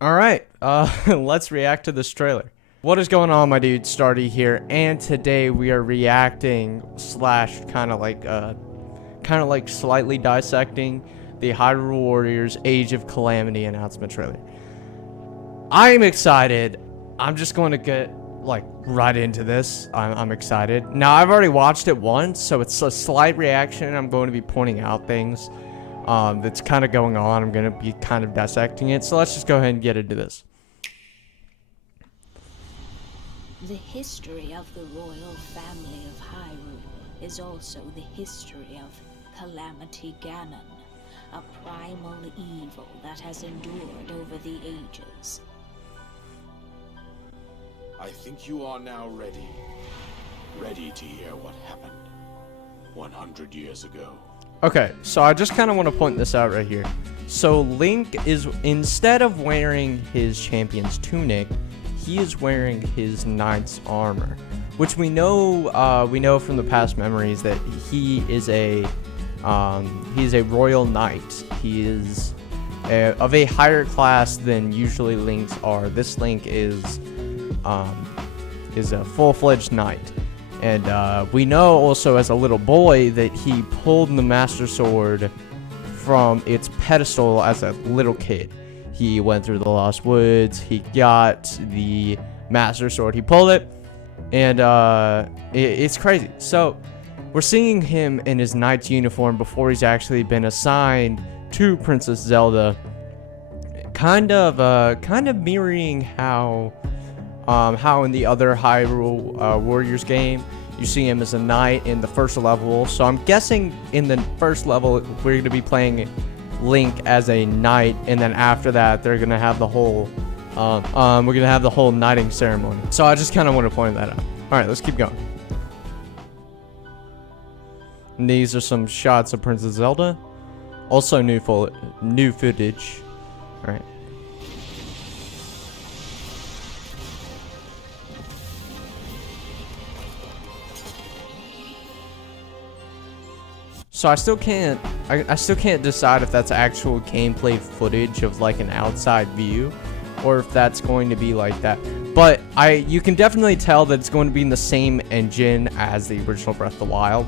Alright, let's react to this trailer. What is going on, my dude? Starty here, and today we are reacting slash kind of like slightly dissecting the Hyrule Warriors Age of Calamity announcement trailer. I am excited. I'm just going to get like right into this. I'm excited. Now, I've already watched it once, so it's a slight reaction. I'm going to be pointing out things that's kind of going on. I'm going to be kind of dissecting it. So let's just go ahead and get into this. The history of the royal family of Hyrule is also the history of Calamity Ganon, a primal evil that has endured over the ages. I think you are now ready. Ready to hear what happened 100 years ago. Okay, so I just kind of want to point this out right here. So Link is, instead of wearing his champion's tunic, he is wearing his knight's armor, which we know from the past memories that he is a royal knight. He is of a higher class than usually Links are. This Link is a full-fledged knight. And we know also as a little boy that he pulled the Master Sword from its pedestal as a little kid. He went through the Lost Woods, he got the Master Sword, he pulled it, and it's crazy. So we're seeing him in his knight's uniform before he's actually been assigned to Princess Zelda. Kind of mirroring how in the other Hyrule Warriors game, you see him as a knight in the first level. So I'm guessing in the first level, we're going to be playing Link as a knight, and then after that, they're going to have the whole, we're going to have the whole knighting ceremony. So I just kind of want to point that out. All right, let's keep going. And these are some shots of Princess Zelda. Also new footage. All right. So I still can't decide if that's actual gameplay footage of like an outside view, or if that's going to be like that. But you can definitely tell that it's going to be in the same engine as the original Breath of the Wild,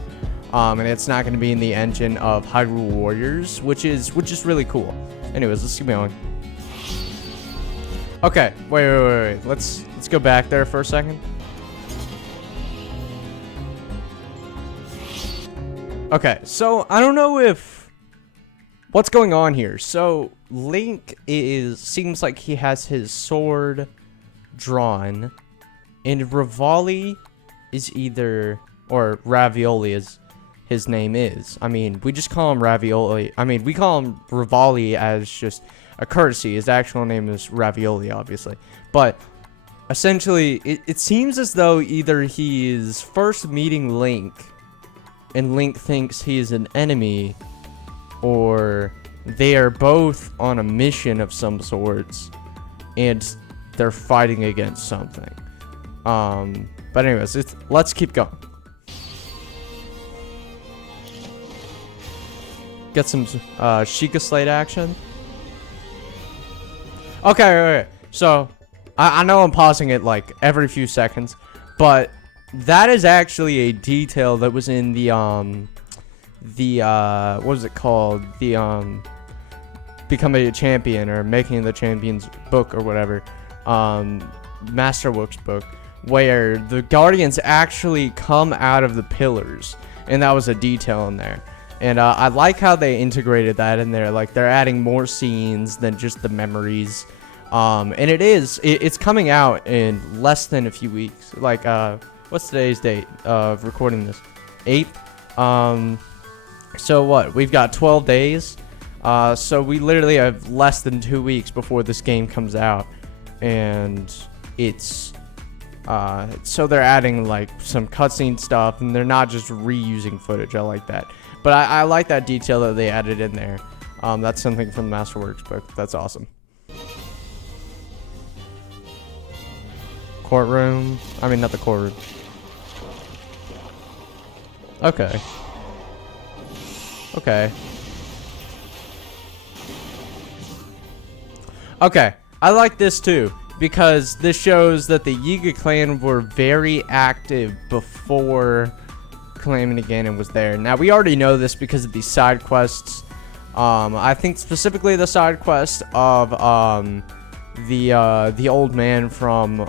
and it's not going to be in the engine of Hyrule Warriors, which is really cool. Anyways, let's keep going. Okay, wait. Let's go back there for a second. Okay, so I don't know what's going on here. So Link seems like he has his sword drawn, and Rivali is or Ravioli as his name is. I mean, we just call him Ravioli. I mean, we call him Rivali as just a courtesy. His actual name is Ravioli, obviously. But essentially, it seems as though either he is first meeting Link, and Link thinks he is an enemy, or they are both on a mission of some sorts, and they're fighting against something. But anyways, let's keep going. Get some Sheikah Slate action. Okay. So I know I'm pausing it like every few seconds, but that is actually a detail that was in the what was it called? The Becoming a Champion, or Making the Champions book, or whatever. Masterworks book, where the Guardians actually come out of the pillars, and that was a detail in there. And I like how they integrated that in there. Like, they're adding more scenes than just the memories. And it's coming out in less than a few weeks. Like, what's today's date of recording this? 8th. So what? We've got 12 days. So we literally have less than 2 weeks before this game comes out. And it's, so they're adding like some cutscene stuff, and they're not just reusing footage. I like that. But I like that detail that they added in there. That's something from the Masterworks book. That's awesome. Courtroom. I mean, not the courtroom. Okay. Okay. I like this too, because this shows that the Yiga clan were very active before Calamity Ganon was there. Now, we already know this because of these side quests. I think specifically the side quest of the old man from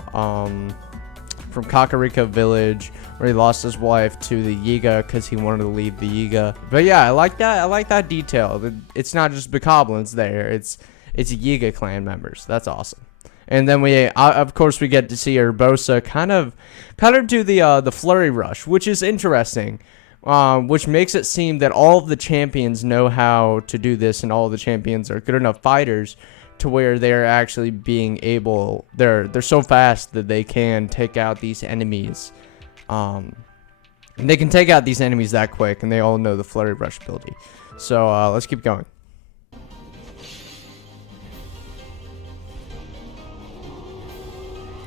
Kakariko Village, where he lost his wife to the Yiga because he wanted to leave the Yiga. But yeah, I like that. I like that detail. It's not just Bokoblins there. It's Yiga clan members. That's awesome. And then of course, we get to see Urbosa kind of do the flurry rush, which is interesting. Which makes it seem that all of the champions know how to do this, and all of the champions are good enough fighters to where they're actually being able. They're so fast that they can take out these enemies. They can take out these enemies that quick, and they all know the flurry rush ability. So let's keep going.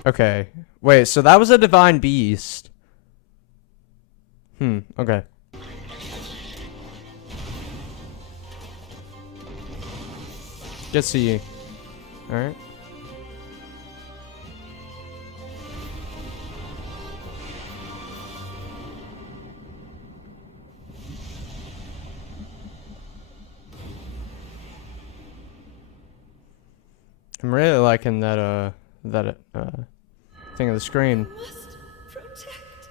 Okay. Wait, so that was a divine beast. Okay. Good to see you. Alright. I'm really liking that thing of the screen. Must protect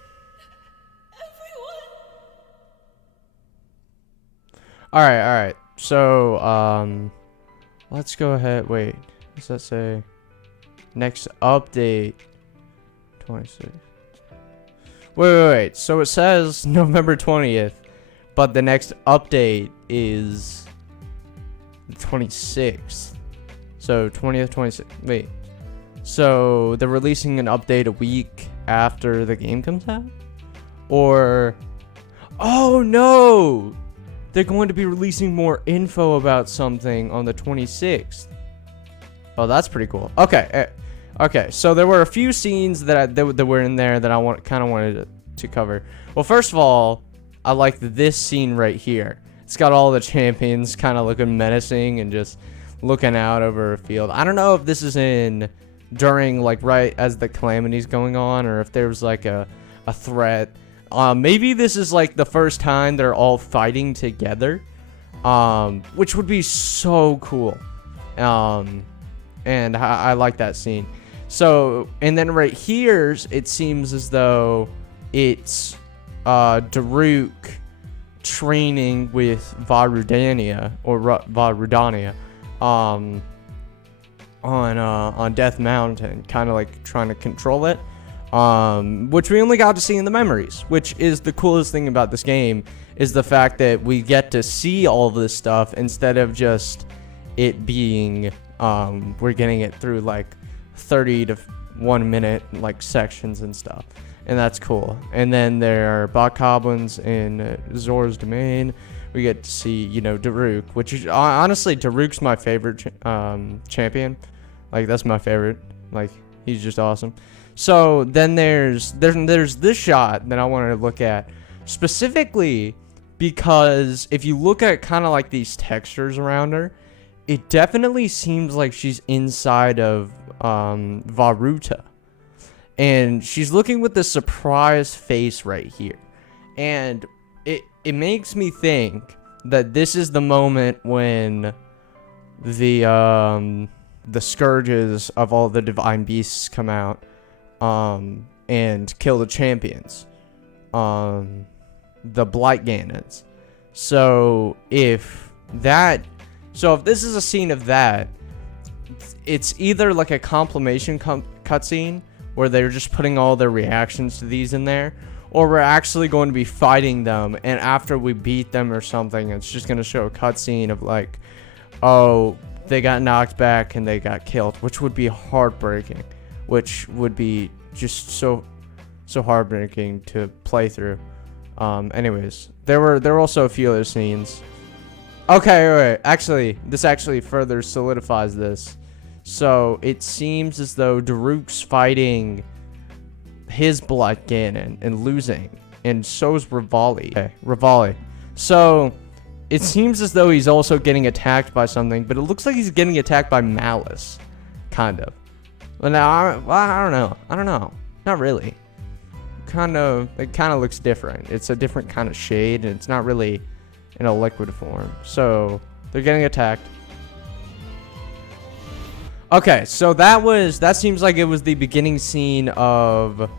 everyone. Alright. So, let's go ahead. Wait, does that say next update 26? Wait. So it says November 20th, but the next update is the 26th. So 20th, 26th. Wait. So they're releasing an update a week after the game comes out? Or... Oh no! They're going to be releasing more info about something on the 26th. Oh, that's pretty cool. Okay. Okay, so there were a few scenes that were in there that I kind of wanted to cover. Well, first of all, I like this scene right here. It's got all the champions kind of looking menacing and just looking out over a field. I don't know if this is during like right as the calamity's going on, or if there was like a threat. Maybe this is like the first time they're all fighting together, which would be so cool. And I like that scene. So, and then right here, it seems as though it's Daruk training with Varudania on Death Mountain, kind of like trying to control it. Which we only got to see in the memories, which is the coolest thing about this game, is the fact that we get to see all of this stuff instead of just it being, we're getting it through like 30 to 1 minute like sections and stuff, and that's cool. And then there are Bokoblins in Zora's Domain. We get to see, Daruk, which is honestly, Daruk's my favorite champion. Like, that's my favorite. Like, he's just awesome. So then there's this shot that I wanted to look at specifically because if you look at kind of like these textures around her, it definitely seems like she's inside of Varuta, and she's looking with this surprised face right here, and it makes me think that this is the moment when the scourges of all the divine beasts come out and kill the champions, the Blight Ganons. So if this is a scene of that, it's either like a compilation cutscene where they're just putting all their reactions to these in there, or we're actually going to be fighting them, and after we beat them or something, it's just going to show a cutscene of like, oh, they got knocked back and they got killed, which would be heartbreaking, which would be just so heartbreaking to play through. Anyways, there were also a few other scenes. Okay, wait. Actually, this actually further solidifies this. So it seems as though Daruk's fighting his Blight Ganon and losing, and so's Revali. Okay, Revali. So it seems as though he's also getting attacked by something, but it looks like he's getting attacked by Malice. kind of. But now, I don't know. I don't know. Not really. It kind of looks different. It's a different kind of shade, and it's not really in a liquid form. So they're getting attacked. Okay, so that seems like it was the beginning scene of.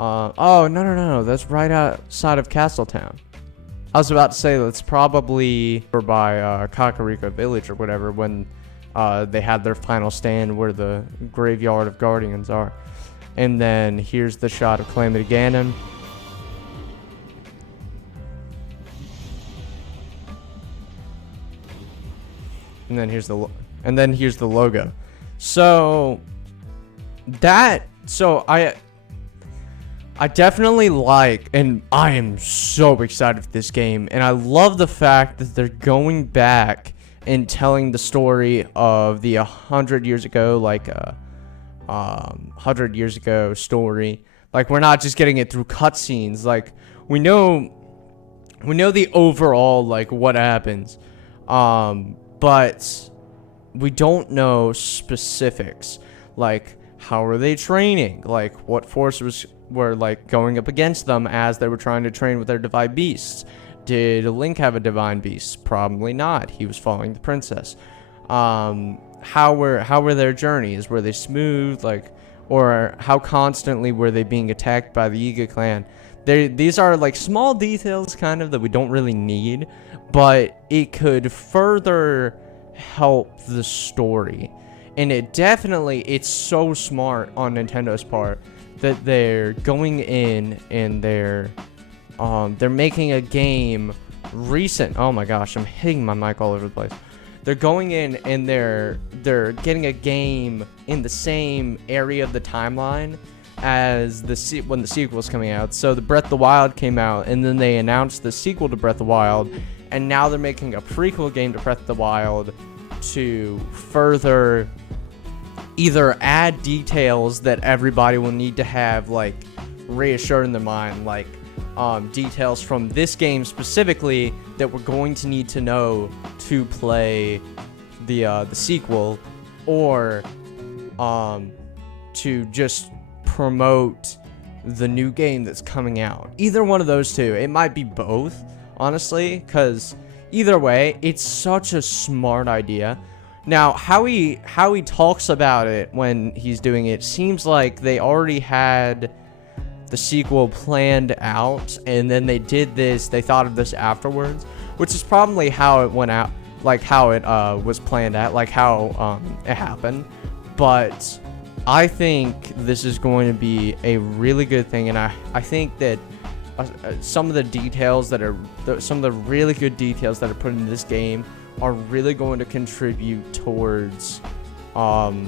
Oh no, that's right outside of Castletown. I was about to say that's probably over by Kakariko Village or whatever when they had their final stand where the Graveyard of Guardians are. And then here's the shot of Calamity Ganon. And then here's the logo. So I definitely like, and I am so excited for this game, and I love the fact that they're going back and telling the story of the 100 years ago, like 100 years ago story. Like, we're not just getting it through cutscenes. Like, we know the overall, like, what happens, but we don't know specifics. Like, how are they training? Like, what forces were like going up against them as they were trying to train with their divine beasts? Did Link have a divine beast? Probably not. He was following the princess. How were their journeys? Were they smooth? Like, or how constantly were they being attacked by the Yiga clan? These are like small details kind of that we don't really need, but it could further help the story. And it's so smart on Nintendo's part that they're going in and they're making a game recent. Oh my gosh, I'm hitting my mic all over the place. They're going in and they're getting a game in the same area of the timeline as when the sequel was coming out. So the Breath of the Wild came out, and then they announced the sequel to Breath of the Wild, and now they're making a prequel game to Breath of the Wild to further either add details that everybody will need to have, like, reassured in their mind, like details from this game specifically that we're going to need to know to play the sequel, or to just promote the new game that's coming out. Either one of those two. It might be both, honestly, because either way, it's such a smart idea. Now, how he talks about it when he's doing it seems like they already had the sequel planned out, and then they thought of this afterwards, which is probably how it went out, like how it was planned out, like how it happened. But I think this is going to be a really good thing, and I think that some of the really good details that are put in this game are really going to contribute towards the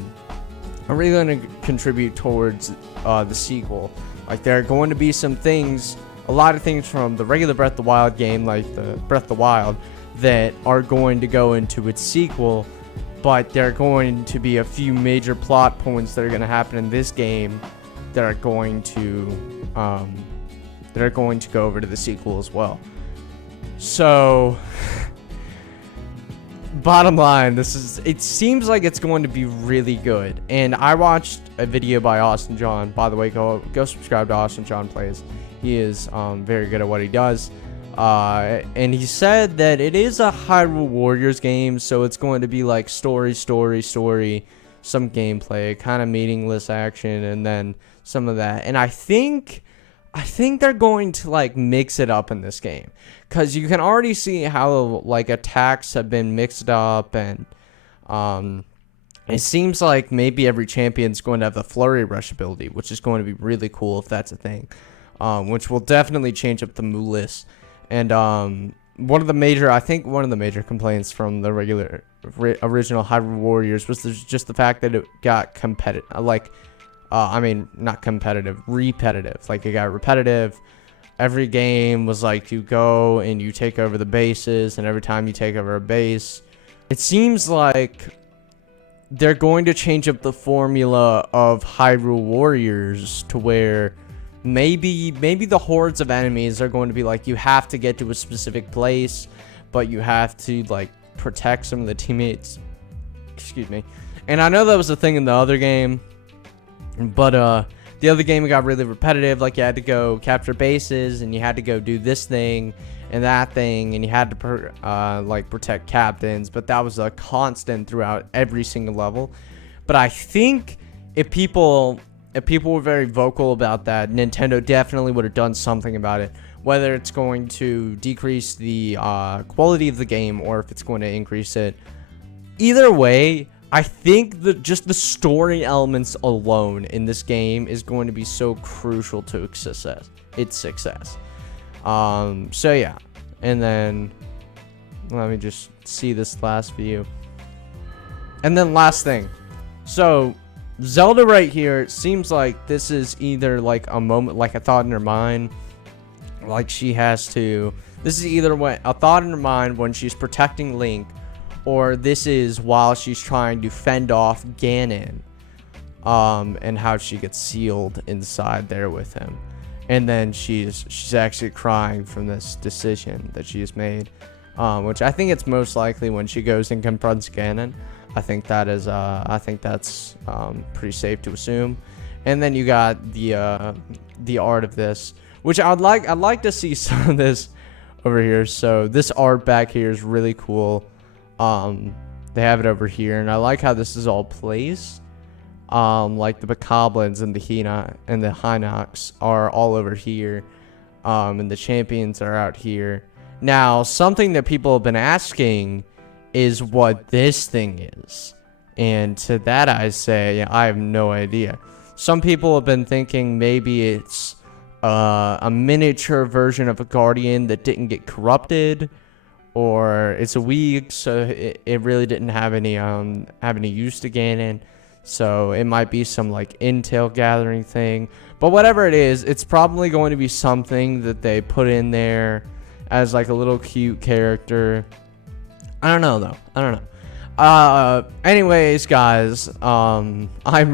sequel. Like, there are going to be a lot of things from the regular Breath of the Wild game, like the Breath of the Wild, that are going to go into its sequel, but there are going to be a few major plot points that are going to happen in this game that are going to go over to the sequel as well. So bottom line, it seems like it's going to be really good. And I watched a video by Austin John. By the way, go subscribe to Austin John Plays. He is very good at what he does. And he said that it is a Hyrule Warriors game, so it's going to be like story, some gameplay, kind of meaningless action, and then some of that. And I think they're going to like mix it up in this game, because you can already see how like attacks have been mixed up, and it seems like maybe every champion's going to have the Flurry Rush ability, which is going to be really cool if that's a thing, which will definitely change up the move list. And one of the major complaints from the original Hyrule Warriors was just the fact that it got competitive, not competitive, repetitive. Like, it got repetitive. Every game was like you go and you take over the bases, and every time you take over a base, it seems like they're going to change up the formula of Hyrule Warriors to where maybe the hordes of enemies are going to be like, you have to get to a specific place, but you have to like protect some of the teammates, And I know that was a thing in the other game, but the other game got really repetitive. Like, you had to go capture bases, and you had to go do this thing and that thing, and you had to like protect captains. But that was a constant throughout every single level. But I think if people were very vocal about that, Nintendo definitely would have done something about it. Whether it's going to decrease the quality of the game or if it's going to increase it. Either way, I think that just the story elements alone in this game is going to be so crucial to its success. So yeah, and then let me just see this last view. And then last thing, so Zelda right here, it seems like this is either like a moment, like a thought in her mind, like she has to. This is either a thought in her mind when she's protecting Link, or this is while she's trying to fend off Ganon, and how she gets sealed inside there with him, and then she's actually crying from this decision that she has made, which I think it's most likely when she goes and confronts Ganon. I think that's pretty safe to assume. And then you got the art of this, which I'd like to see some of this over here. So this art back here is really cool. They have it over here, and I like how this is all placed. Like the Bokoblins and the Hinox are all over here, and the champions are out here. Now, something that people have been asking is what this thing is, and to that I say I have no idea. Some people have been thinking maybe it's a miniature version of a Guardian that didn't get corrupted, or it's a weak, so it really didn't have any use to Ganon. So it might be some like intel gathering thing. But whatever it is, it's probably going to be something that they put in there as like a little cute character. I don't know though. I don't know. Anyways, guys, I'm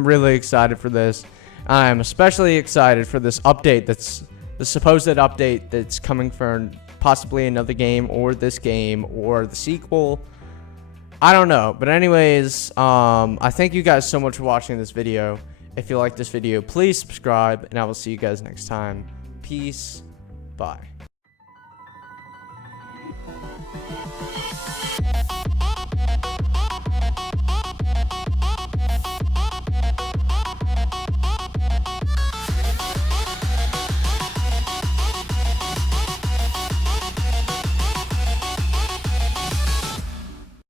really excited for this. I'm especially excited for this update that's the supposed update that's coming for possibly another game, or this game, or the sequel. I don't know. But anyways, I thank you guys so much for watching this video. If you like this video, please subscribe, and I will see you guys next time. Peace. Bye.